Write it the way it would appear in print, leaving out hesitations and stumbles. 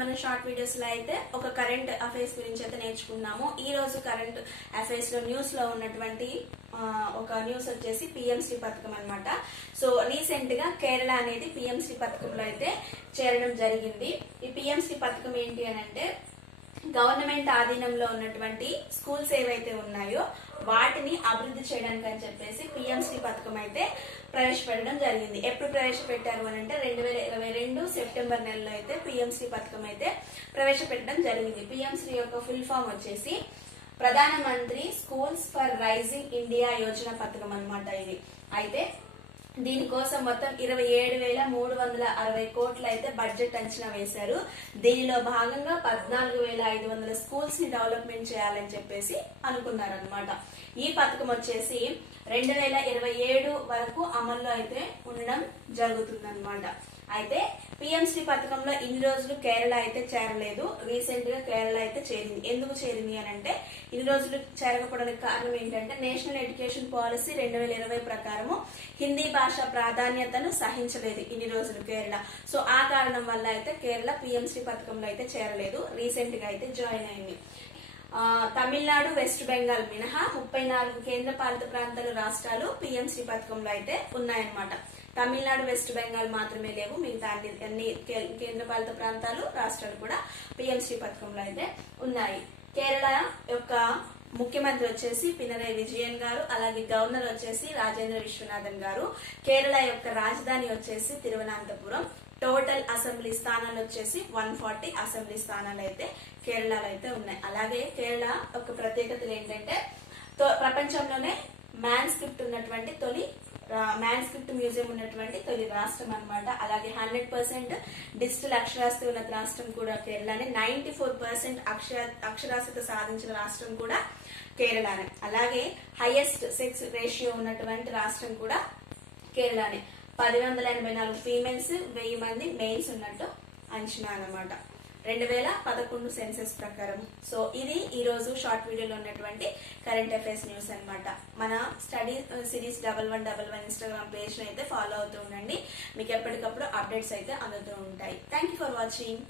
మనం short videos లో అయితే ఒక కరెంట్ అఫైర్స్ గురించి అయితే నేర్చుకున్నాము. ఈ రోజు కరెంట్ అఫైర్స్ లో న్యూస్ లో ఉన్నటువంటి ఒక న్యూస్ వచ్చేసి పిఎంశ్రీ పథకం అన్నమాట. సో రీసెంట్ గా కేరళ అనేది పిఎంశ్రీ పథకంలో అయితే చేరడం జరిగింది. ఈ పిఎంశ్రీ పథకం ఏంటి అని అంటే గవర్నమెంట్ ఆధీనంలో ఉన్నటువంటి స్కూల్స్ ఏవైతే ఉన్నాయో వాటిని అభివృద్ధి చేయడానికి అని చెప్పేసి పిఎంశ్రీ పథకం అయితే ప్రవేశపెట్టడం జరిగింది. ఎప్పుడు ప్రవేశపెట్టారు అని అంటే 2022 సెప్టెంబర్ నెలలో అయితే పిఎంశ్రీ పథకం అయితే ప్రవేశపెట్టడం జరిగింది. పిఎంశ్రీ యొక్క ఫుల్ ఫామ్ వచ్చేసి ప్రధానమంత్రి schools for rising India Yojana పథకం అన్నమాట. ఇది అయితే దీనికోసం మొత్తం 27,360 కోట్లు అయితే బడ్జెట్ అంచనా వేశారు. దీనిలో భాగంగా 14,500 స్కూల్స్ ని డెవలప్మెంట్ చేయాలని చెప్పేసి అనుకున్నారనమాట. ఈ పథకం వచ్చేసి 2027 వరకు అమల్లో అయితే ఉండడం జరుగుతుందన్నమాట. అయితే పిఎంశ్రీ పథకంలో ఇన్ని రోజులు కేరళ అయితే చేరలేదు. రీసెంట్ గా కేరళ అయితే చేరింది. ఎందుకు చేరింది అని అంటే ఇన్ని రోజులు చేరకపోవడానికి కారణం ఏంటంటే నేషనల్ ఎడ్యుకేషన్ పాలసీ 2020 ప్రకారము హిందీ భాష ప్రాధాన్యతను సహించలేదు ఇన్ని రోజులు కేరళ. సో ఆ కారణం వల్ల అయితే కేరళ పిఎంశ్రీ పథకంలో అయితే చేరలేదు. రీసెంట్ గా అయితే జాయిన్ అయింది. తమిళనాడు, వెస్ట్ బెంగాల్ మినహా 34 కేంద్ర పాలిత ప్రాంతాలు రాష్ట్రాలు పిఎంశ్రీ పథకంలో అయితే ఉన్నాయన్నమాట. తమిళనాడు, వెస్ట్ బెంగాల్ మాత్రమే లేవు. మిగతా అన్ని కేంద్ర పాలిత ప్రాంతాలు రాష్ట్రాలు కూడా పిఎంశ్రీ పథకంలో అయితే ఉన్నాయి. కేరళ యొక్క ముఖ్యమంత్రి వచ్చేసి పినరయి విజయన్ గారు, అలాగే గవర్నర్ వచ్చేసి రాజేంద్ర విశ్వనాథన్ గారు. కేరళ యొక్క రాజధాని వచ్చేసి తిరువనంతపురం. టోటల్ అసెంబ్లీ స్థానాలు వచ్చేసి 140 అసెంబ్లీ స్థానాలు అయితే కేరళలో అయితే ఉన్నాయి. అలాగే కేరళ యొక్క ప్రత్యేకతలు ఏంటంటే ప్రపంచంలోనే మ్యాన్స్క్రిప్ట్ ఉన్నటువంటి మ్యాన్స్క్రిప్ట్ మ్యూజియం ఉన్నటువంటి తొలి రాష్ట్రం అన్నమాట. అలాగే 100% డిజిటల్ అక్షరాస్యత ఉన్న రాష్ట్రం కూడా కేరళనే. 94% అక్షరాస్యత సాధించిన రాష్ట్రం కూడా కేరళనే. అలాగే హైయెస్ట్ సెక్స్ రేషియో ఉన్నటువంటి రాష్ట్రం కూడా కేరళనే. 1084 ఫీమేల్స్, 1000 మంది మెయిల్స్ ఉన్నట్టు అంచనా అన్నమాట 2011 సెన్సెస్ ప్రకారం. సో ఇది ఈ రోజు షార్ట్ వీడియోలో ఉన్నటువంటి కరెంట్ అఫైర్స్ న్యూస్ అన్నమాట. మన స్టడీ సిరీస్ 1111 ఇన్స్టాగ్రామ్ పేజ్ లో అయితే ఫాలో అవుతూ ఉండండి. మీకు ఎప్పటికప్పుడు అప్డేట్స్ అయితే అందుతూ ఉంటాయి. Thank you for watching.